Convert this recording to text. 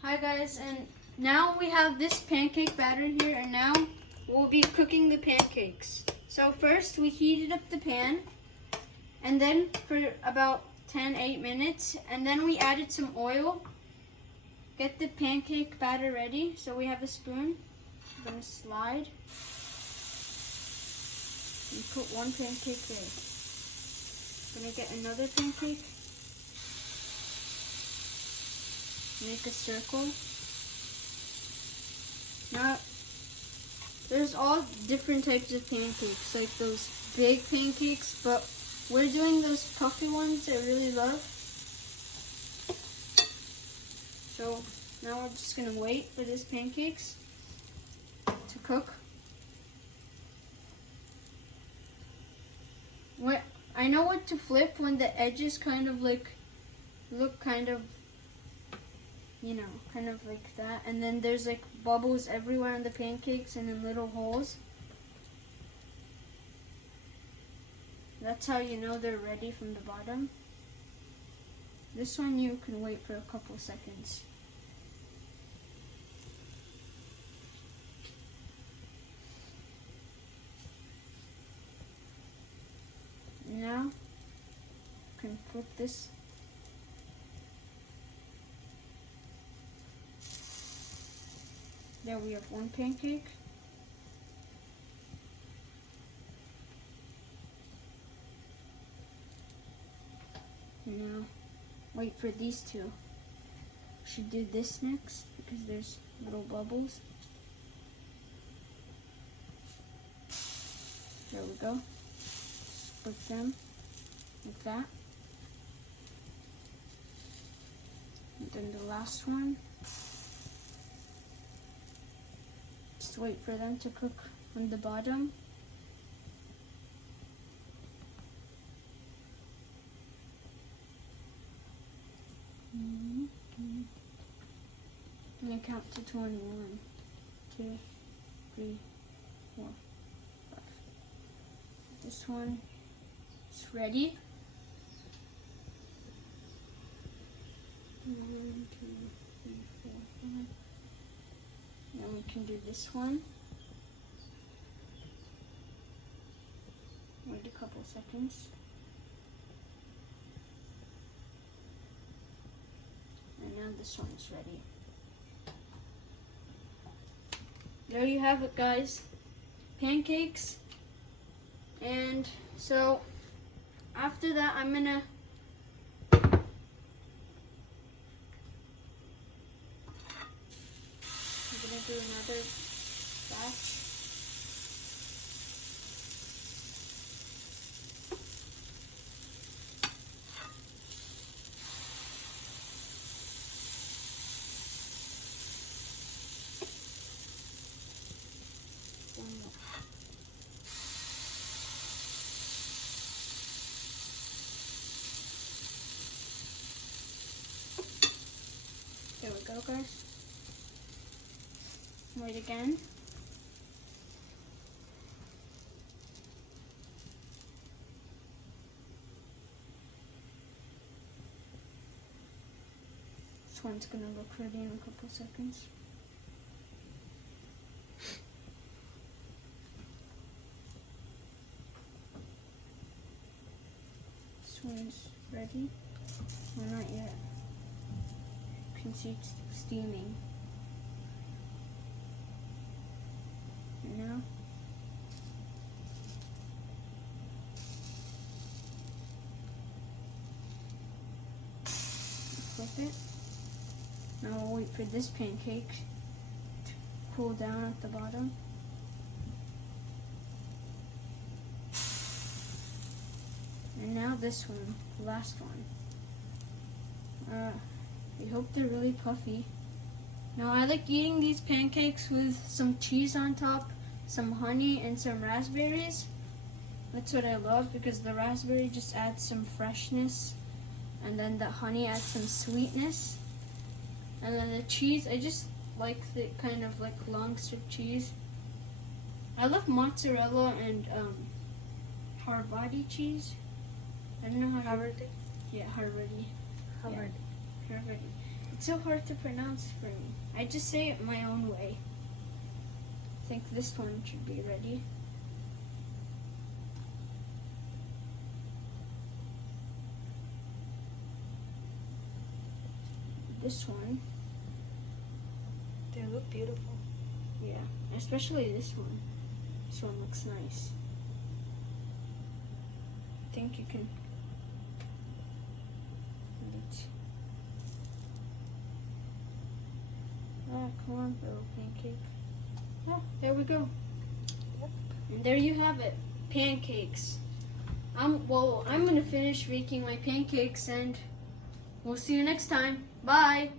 Hi guys, and now we have this pancake batter here, and now we'll be cooking the pancakes. So first we heated up the pan, and then for about 8 minutes, and then we added some oil. Get the pancake batter ready. So we have a spoon. I'm gonna slide and put one pancake there. Gonna get another pancake. Make a circle. Now, there's all different types of pancakes, like those big pancakes, but we're doing those puffy ones I really love. So now we're just gonna wait for these pancakes to cook. I know what to flip when the edges kind of like look kind of, you know, kind of like that, and then there's like bubbles everywhere on the pancakes and in little holes. That's how you know they're ready from the bottom. This one you can wait for a couple seconds. Now you can flip this. There we have one pancake. Now, wait for these two. Should do this next because there's little bubbles. There we go. Split them like that. And then the last one. Just wait for them to cook on the bottom. And I count to 21. 2, 3, 4, 5. This one is ready. 1, 2, 3, 4, 5. Then we can do this one. Wait a couple seconds. And now this one's ready. There you have it, guys. Pancakes. And so after that, I'm gonna do another batch. One more. There we go, guys. Wait again. This one's gonna look ready in a couple seconds. This one's ready. Well, not yet. You can see it's steaming. Now flip it. Now we'll wait for this pancake to cool down at the bottom. And now this one, the last one. I hope they're really puffy. Now I like eating these pancakes with some cheese on top, some honey, and some raspberries. That's what I love because the raspberry just adds some freshness, and then the honey adds some sweetness, and then the cheese, I just like the kind of like long strip cheese. I love mozzarella and Havarti cheese. I don't know how Havarti? Yeah, Havarti. Havarti. Havarti. It's so hard to pronounce for me. I just say it my own way. I think this one should be ready. This one. They look beautiful. Yeah, especially this one. This one looks nice. I think you can. Wait. Ah, come on, little pancake. Oh, there we go. Yep. And there you have it, pancakes. I'm gonna finish making my pancakes, and we'll see you next time. Bye.